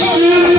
Hari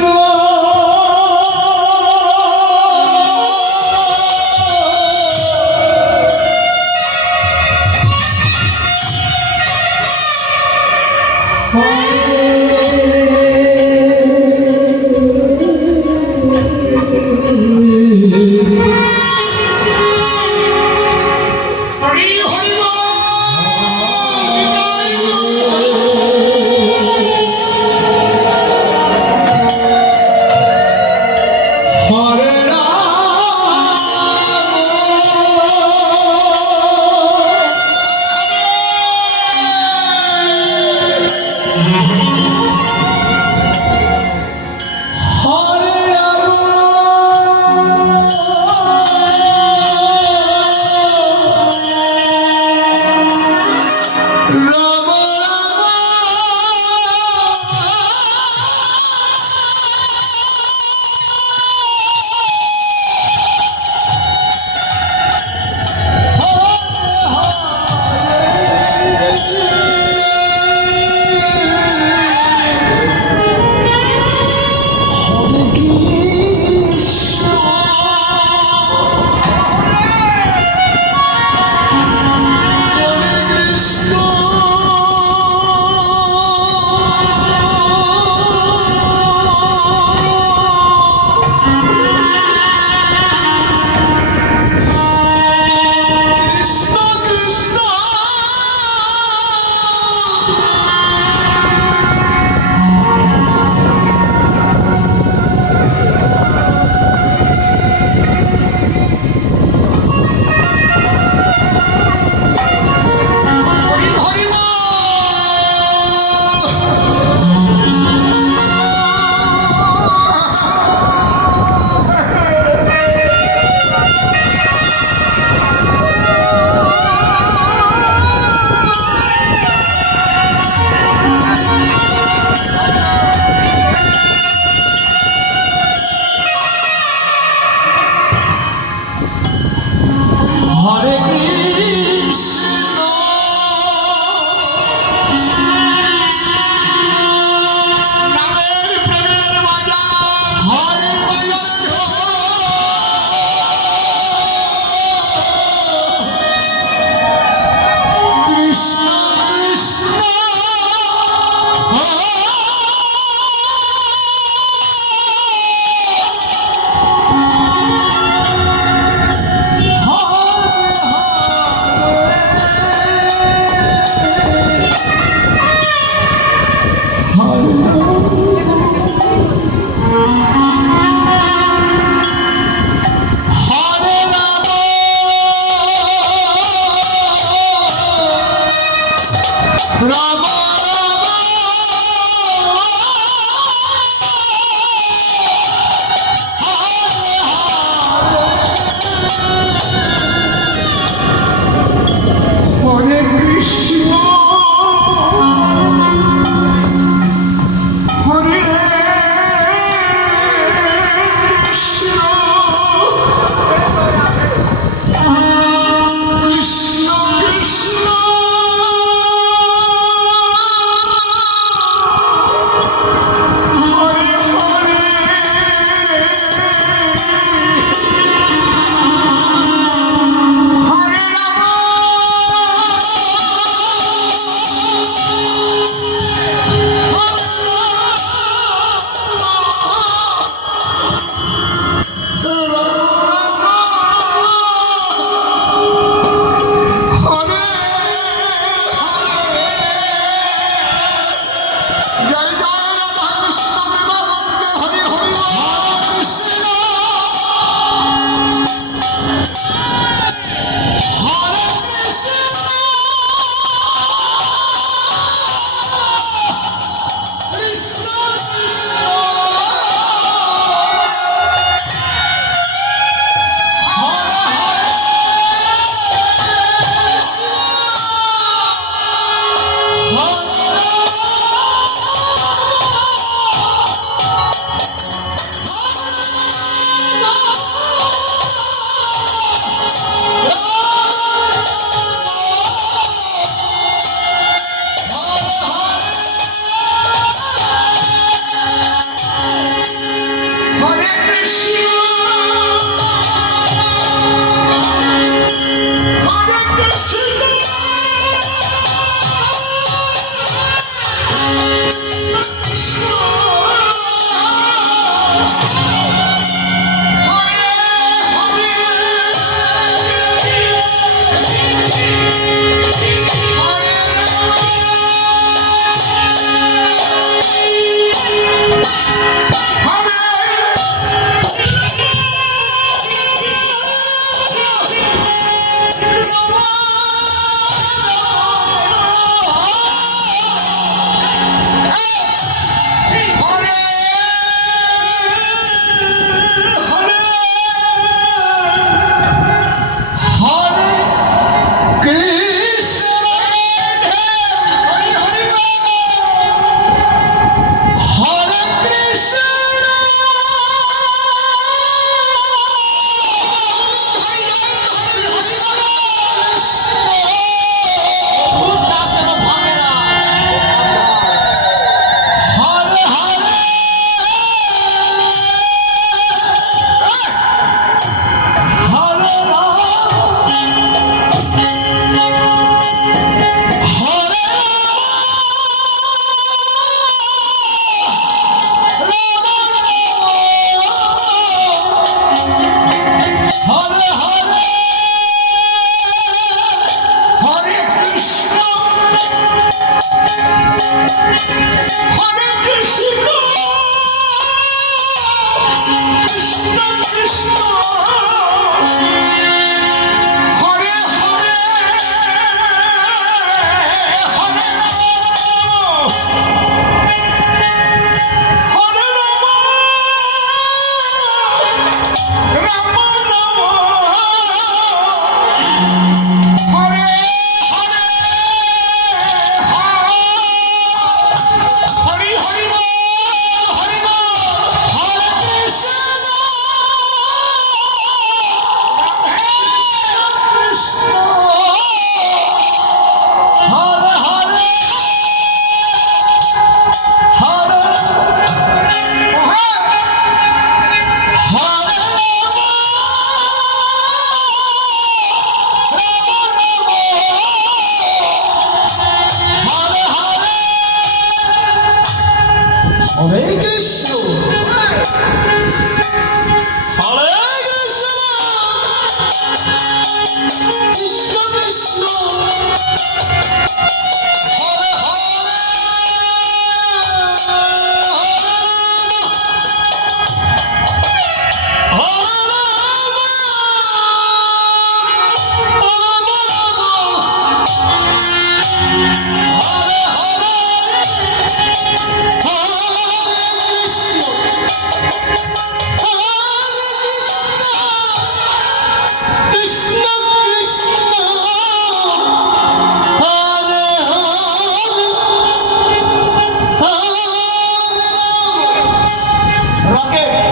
rocket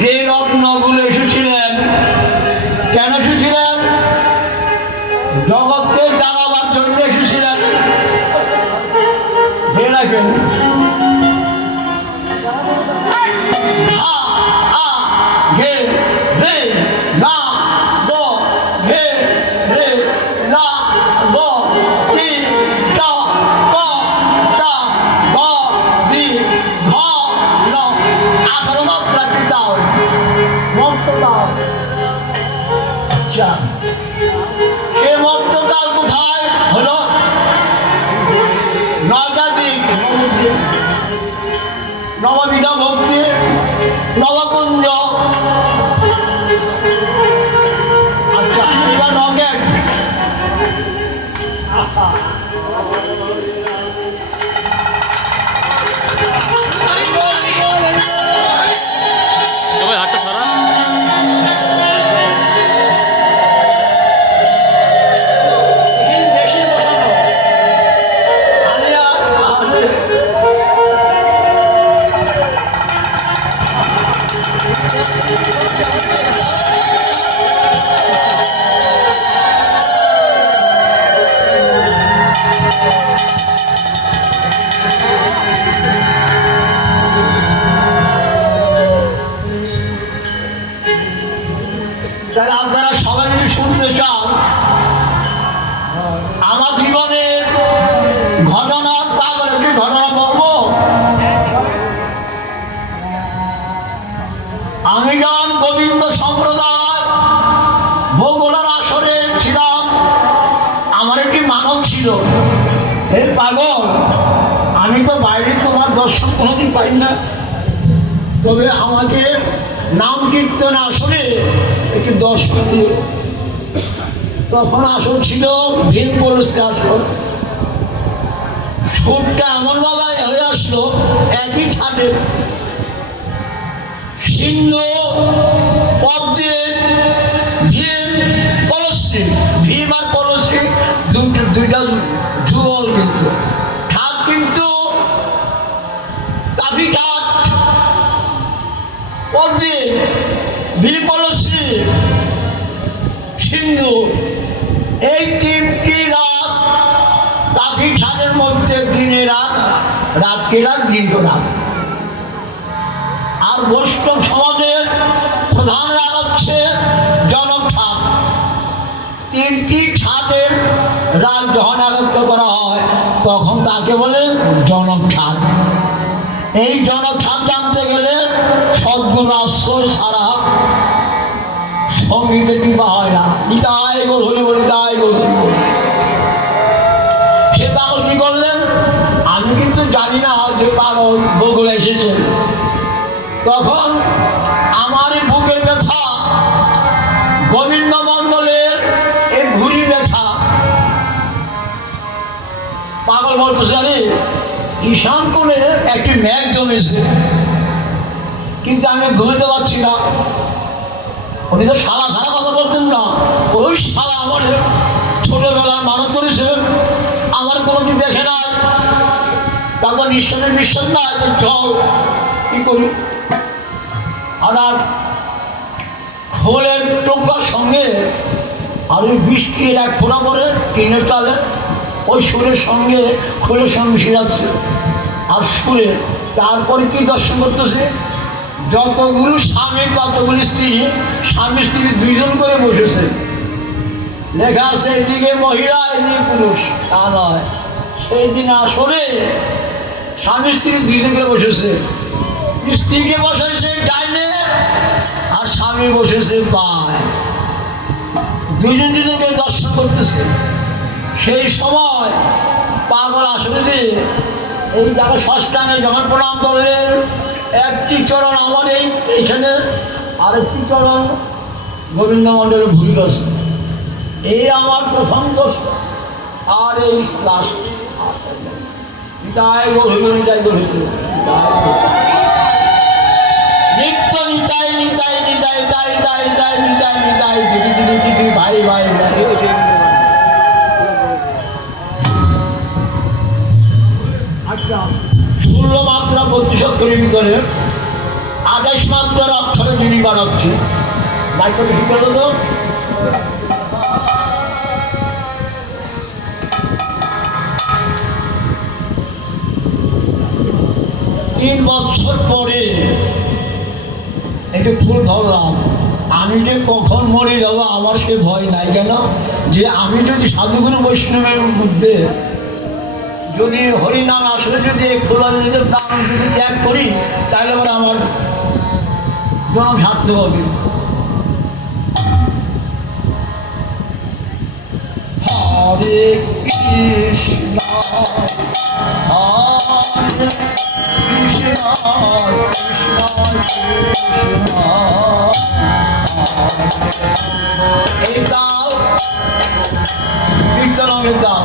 যে রত্নগুলো এসেছিলেন। কেন এসেছিলেন? জগৎকে জানাবার জন্য এসেছিলেন। যে নবকুঞ্জ। আচ্ছা এবার নগেন আমি গান গোবিন্দ সম্প্রদায় ভোগোলার আসরে ছিলাম। আমার একটি মানব ছিল। হে পাগল, আমি তো বাইরে তোমার দর্শন কোনোদিন পাই না। তবে আমাকে নাম কীর্তন আসরে একটি দর্শন দিয়ে তখন আসন ছিল ভীম পুলিশকে আসন সুরটা এমন ভাবে হয়ে আসলো, একই ছাদে সিন্ধু পদ্মে ভীম পলশ্রী ভীম আর পলশ্রী দুটো দুইটা যুগল কিন্তু। ঠাক কিন্তু কাফি ঠাক পদ্মে ভীম পলশ্রী সিন্ধু এই তিনটি রাত কাফি ছাদের মধ্যে দিনে রাত রাতকে রাত? দিনকে রাত? আর বৈষ্ণব সমাজের প্রধান রাগ হচ্ছে জনক ছাদ তিনটি ছাদের রাগ যখন একত্র করা হয়, তখন তাকে বলে জনক ছাদ এই জনক ছাদ জানতে গেলে সদ্গুণ আশ্রয় ছাড়া সঙ্গীতের কৃপা হয় না। নিতাই গোল হলি বলি তাই গোল। সে পাগল, কি করলেন? আমি কিন্তু জানি না যে পাগল বগুলা এসেছে। তখন আমার বুকের ব্যথা গোবিন্দ মণ্ডলের এই ভুড়ি ব্যথা। পাগল বলতেছে, আরে, ঈশান কোণে একটি ম্যাগ জমেছে। কিন্তু আমি ঘুরতে পারছি না। উনি তো সারা সারা কথা বলতেন না। ওই সারা আমার ছোটবেলায় মানত করেছে। আমার কোনোদিন দেখে নাই। তারপর বিশ্বাস নাই যে, চল, কি করি? হঠাৎ খোলের টোকার সঙ্গে আর ওই বৃষ্টির এক ফোঁটা পরে টিনের তালে ওই সুরের সঙ্গে খোলের সঙ্গে মিশে যাচ্ছে। আর সুরে তারপরে কি দর্শন করতেছে? যতগুলো স্বামী, ততগুলি স্ত্রী, স্বামী, স্ত্রী দুইজন করে বসেছে। লেখা আছে, এদিকে মহিলা, এদিকে পুরুষ। তা নয় সেই দিন আসলে স্বামী, স্ত্রী দুজনকে বসেছে। স্ত্রীকে বসেছে ডাইনে আর স্বামী বসেছে বায়। দুজন দুজনকে দর্শন করতেছে। সেই সময় পাগল আসলে এই জায়গা ষষ্ঠাঙ্গে যখন প্রণাম করলেন, একটি চরণ আমার এই এইখানে আরেকটি চরণ গোবিন্দ মণ্ডলে ভুল গেছে এই আমার প্রথম দোষ আর এই লাস্ট নিতাই গৌর নিতাই গৌর নিত্য নিতাই নিতাই নিতাই তাই তাই তাই নিতাই নিতাই দিদি দিদি দিদি ভাই ভাই আচ্ছা। ষোলো মাত্রা পঁচিশ অক্ষরের ভিতরে আঠাশ মাত্রার অক্ষরে যিনি বানাচ্ছি বাইকটা বেশি করে তো। তিন বছর পরে একটু ফুল ধরলাম আমি যে কখন মরে যাব আমার সে ভয় নাই কেন? যে আমি যদি সাধুগুরু বৈষ্ণবের মধ্যে যদি হরিনাম আসলে যদি ফুলের যদি প্রাণ যদি ত্যাগ করি, তাহলে আবার আমার জনম সার্থক হবে। হরে কৃষ্ণ, হরে এই দাও। কীর্তন অঙ্গের দাও।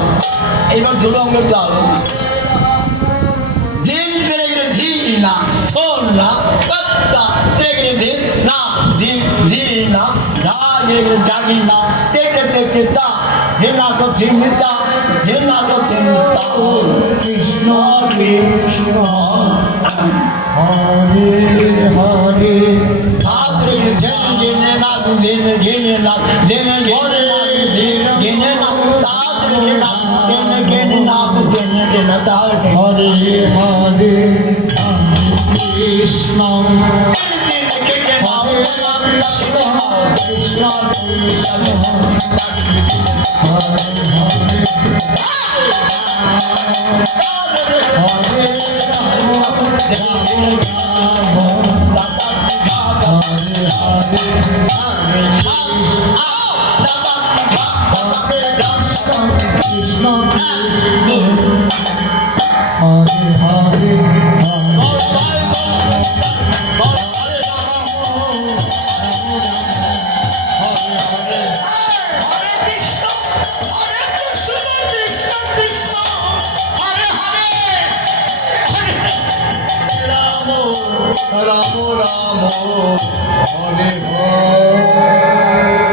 এইবার ঝুলো অঙ্গের দাও। দিন তেরে গেলে ধীর না থোর না কত্তা তেরে গেলে ধীর না, দিন ধীর না যা গেলে জানি না তেকে তেকে তা ধীনা তো থিমিতা ধীনা তো থিমিতা কৃষ্ণ কৃষ্ণ হরে হরে। ভাদ্রে ঝেন গেনে না দিন গেনে না দিন গেনে না দিন গেনে না তাদ্রে হরে। হরে কৃষ্ণ। না কৃষ্ণ রাম রাম হরে হরে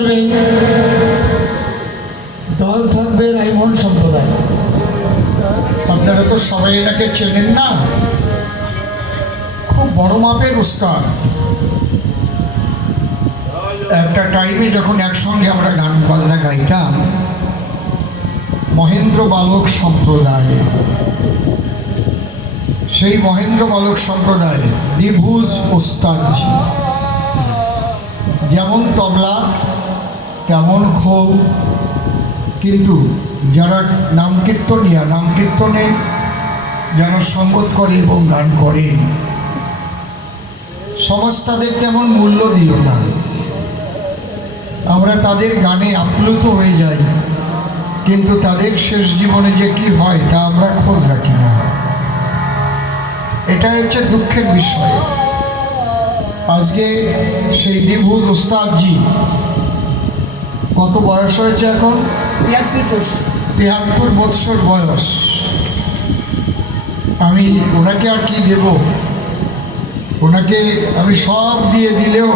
পরিবেশন দল থাকবে রাইমন সম্প্রদায়। আপনারা তো সবাই এনাকে চেনেন না? খুব বড় মাপের উস্তাদ একটা টাইমে যখন একসঙ্গে আমরা গান বাজনা গাইতাম, মহেন্দ্র বালক সম্প্রদায়। সেই মহেন্দ্র বালক সম্প্রদায় দ্বিভুজ ওস্তাদজি যেমন তবলা তেমন ক্ষোভ কিন্তু যারা নাম কীর্তনিয়া নাম কীর্তনে যারা সঙ্গত করে এবং গান করেন সমাজ তাদের তেমন মূল্য দিল না। আমরা তাদের গানে আপ্লুত হয়ে যাই। কিন্তু তাদের শেষ জীবনে যে কি হয় তা আমরা খোঁজ রাখি না। এটা হচ্ছে দুঃখের বিষয়। আজকে সেই দিভুজ ওস্তাদজি কত বয়স হয়েছে এখন? তিয়াত্তর। বৎসর বয়স। আমি ওনাকে আর কি দেব? ওনাকে আমি সব দিয়ে দিলেও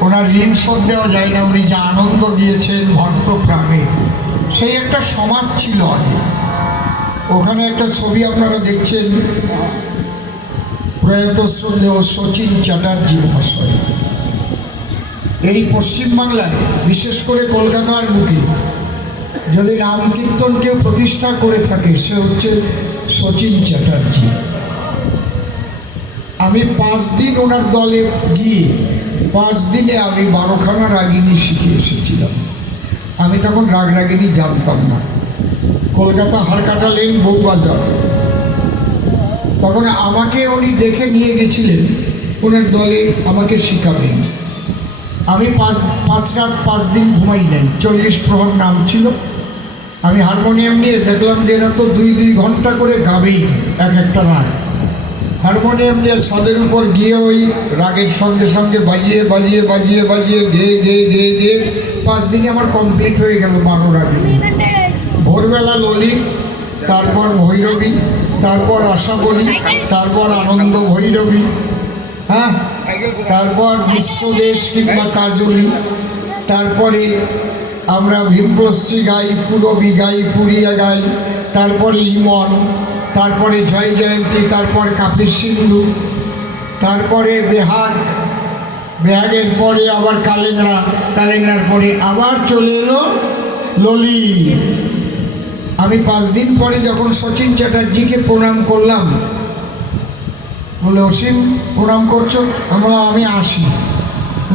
ওনার ঋণ শোধ দেওয়া যায় না। উনি যে আনন্দ দিয়েছেন ভক্ত প্রাণে সেই একটা সমাজ ছিল আগে। ওখানে একটা ছবি আপনারা দেখছেন। প্রয়াত শ্রদ্ধেয় সচিন চ্যাটার্জি মহাশয়। এই পশ্চিমবাংলায়, বিশেষ করে কলকাতার বুকে, যদি রাম কীর্তন কেউ প্রতিষ্ঠা করে থাকে, সে হচ্ছে শচীন চ্যাটার্জি। আমি পাঁচ দিন ওনার দলে গিয়ে, পাঁচ দিনে আমি বারোখানা রাগিনী শিখে এসেছিলাম। আমি তখন রাগ রাগিনী জানতাম না। কলকাতা হারকাটা লেন বউবাজার। তখন আমাকে উনি দেখে নিয়ে গেছিলেন, ওনার দলে আমাকে শিখাবেন। আমি পাঁচ পাঁচ রাত, পাঁচ দিন ঘুমাই নাই। চল্লিশ প্রহর নাম ছিল। আমি হারমোনিয়াম নিয়ে দেখলাম যে এরা তো দুই দুই ঘণ্টা করে গাবেই এক একটা রাগ হারমোনিয়াম নিয়ে ছাদের উপর গিয়ে ওই রাগের সঙ্গে সঙ্গে বাজিয়ে বাজিয়ে বাজিয়ে বাজিয়ে গেয়ে গেয়ে গেয়ে গেয়ে পাঁচ দিনে আমার কমপ্লিট হয়ে গেল বারো রাগে। ভোরবেলা ললিত তারপর ভৈরবী, তারপর আশাবলী, তারপর আনন্দ ভৈরবী। হ্যাঁ? তারপর বিশ্বদেশ কিংবা কাজলি। তারপরে আমরা ভীমপ্রশ্রী গাই, পুরবী গাই, পুরিয়া গাই, তারপরে ইমন, তারপরে জয় জয়ন্তী, তারপর কাফি সিন্ধু, তারপরে বেহাগ। বেহাগের পরে আবার কালেংড়া কালেংড়ার পরে আবার চলে এলো ললি আমি পাঁচ দিন পরে যখন সচিন চ্যাটার্জিকে প্রণাম করলাম বলে অসীম প্রণাম করছ আমরা আমি আসি।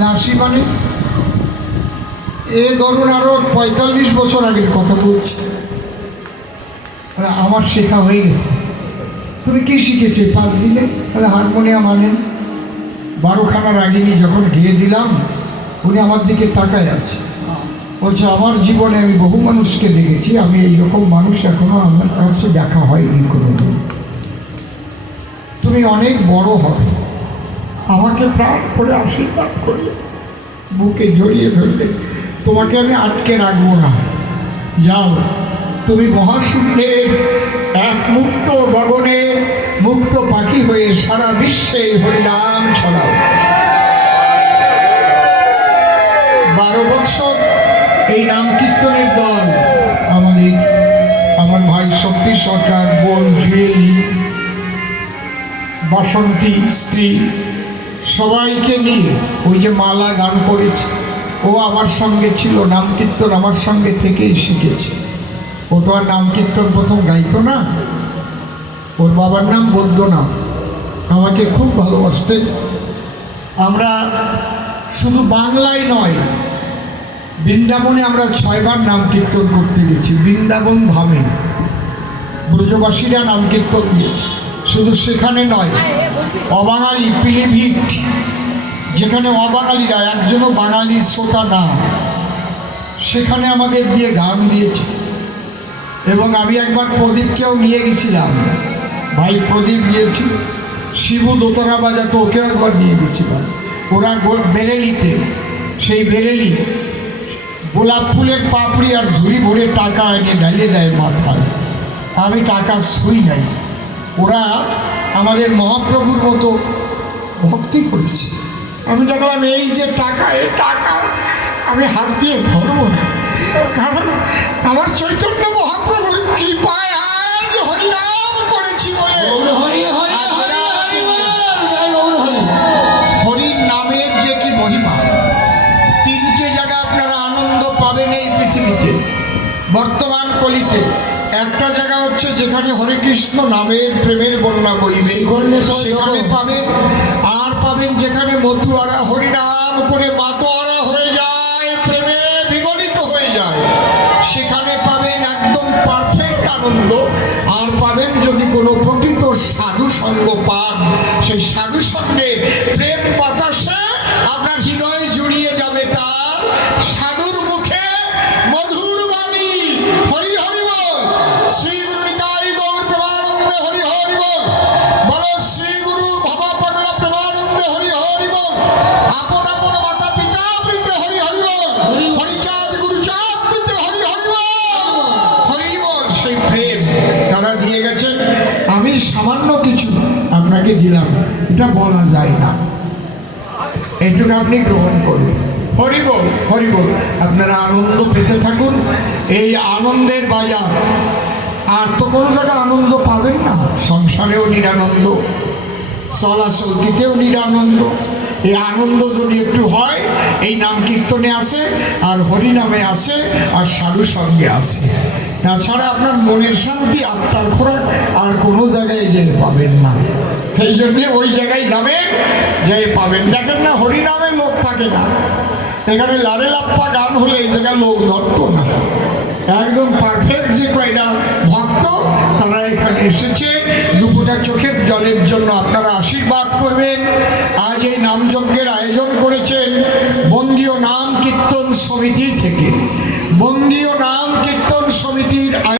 আসি মানে? এ ধরুন আরও পঁয়তাল্লিশ বছর আগের কথা বলছি। বলে, আমার শেখা হয়ে গেছে। তুমি কি শিখেছো পাঁচ দিনে? তাহলে হারমোনিয়াম আনেন। বারোখানা রাগিনী যখন গিয়ে দিলাম উনি আমার দিকে তাকায় আছে। বলছে আমার জীবনে আমি বহু মানুষকে দেখেছি আমি এই রকম মানুষ এখনও আমার কাছে দেখা হয়নি কোনোদিন। তুমি অনেক বড় হবে। আমাকে প্রাণ করে আশীর্বাদ করলে, বুকে জড়িয়ে ধরলে, তোমাকে আমি আটকে রাখব না। যাও, তুমি মহাশূন্যের এক মুক্ত গগনে মুক্ত পাখি হয়ে সারা বিশ্বে হরিনাম ছড়াও। বারো বৎসর এই নাম কীর্তনের দল। আমাদের আমার ভাই শক্তি সরকার, বোন জুয়েলি বাসন্তী স্ত্রী। সবাইকে নিয়ে ওই যে মালা গান করেছে। ও আমার সঙ্গে ছিল নাম কীর্তন আমার সঙ্গে থেকেই শিখেছে। ও তো আর নাম কীর্তন প্রথম গাইতো না। ওর বাবার নাম বৈদ্যনাথ আমাকে খুব ভালোবাসতেন আমরা শুধু বাংলায় নয়, বৃন্দাবনে আমরা ছয়বার নাম কীর্তন করতে গেছি। বৃন্দাবন ধামে। ব্রজবাসীরা নাম কীর্তন দিয়েছে। শুধু সেখানে নয়, অবাঙালি পিলিভিট, যেখানে অবাঙালিরা একজনও বাঙালি শ্রোতা না, সেখানে আমাদের দিয়ে গান দিয়েছে। এবং আমি একবার প্রদীপকেও নিয়ে গেছিলাম। ভাই প্রদীপ গিয়েছিল, শিবু দোতারা বাজাতে, ওকেও একবার নিয়ে গেছিলাম। ওরা বেরেলিতে, সেই বেরেলি, গোলাপ ফুলের পাপড়ি আর ঝুড়ি ভরে টাকা এনে ঢালিয়ে দেয় মাথায়। আমি টাকা ছুঁই নাই। ওরা আমাদের মহাপ্রভুর মতো ভক্তি করেছে। আমি দেখলাম এই যে টাকা এই টাকা আমি হাত দিয়ে ধরবো না। কারণ আমার চৈতন্য মহাপ্রভুর কৃপায় আজ হরিনাম করেছি বলে। হরি হরি হরি হরি বল। জয় হরি। হরির নামের যে কি মহিমা তিনটে জায়গা আপনারা আনন্দ পাবেন এই পৃথিবীতে। বর্তমান কলিতে একটা জায়গা হচ্ছে যেখানে হরেকৃষ্ণ নামের প্রেমের বইবে শ্রীগণ্যেশ্বর সেখানে পাবেন আর পাবেন যেখানে মতুয়ারা হরিনাম করে মাতোয়ারা হয়ে যায় প্রেমে বিগলিত হয়ে যায়। সেখানে পাবেন একদম পারফেক্ট আনন্দ আর পাবেন যদি কোনো প্রকৃত সাধু সঙ্গ পান সেই সাধু সঙ্গে প্রেম বাতাসে আপনার হৃদয় জুড়িয়ে যাবে তার সাধুর মুখে মধুর বাণী। হরি আপনাকে দিলাম, এটা বলা যায় না। এইটুকু আপনি গ্রহণ করুন। হরিবল হরিবল আপনারা আনন্দ পেতে থাকুন। এই আনন্দের বাজার, আর তো কোনো জায়গায় আনন্দ পাবেন না। সংসারেও নিরানন্দ চলাচলতিতেও নিরানন্দ। এই আনন্দ যদি একটু হয়, এই নাম কীর্তনে আসে, আর হরিনামে আসে, আর সাধু সঙ্গে আসে। তাছাড়া আপনার মনের শান্তি, আত্মার খোরাক আর কোনো জায়গায় যেয়ে পাবেন না। সেই জন্যে ওই জায়গায় যাবেন যে পাবেন। দেখেন না, হরিনামে লোক থাকে না। এখানে লারে লাপ্পা গান হলে এই জায়গায় লোক ধরতো না। একদম পারফেক্ট যে কয়টা ভক্ত, তারা এখানে এসেছে। দুপুটা চোখের জলের জন্য আপনারা আশীর্বাদ করবেন। আজ এই নামযজ্ঞের আয়োজন করেছেন বঙ্গীয় নাম কীর্তন সমিতি থেকে। বঙ্গীয় নাম কীর্তন সমিতির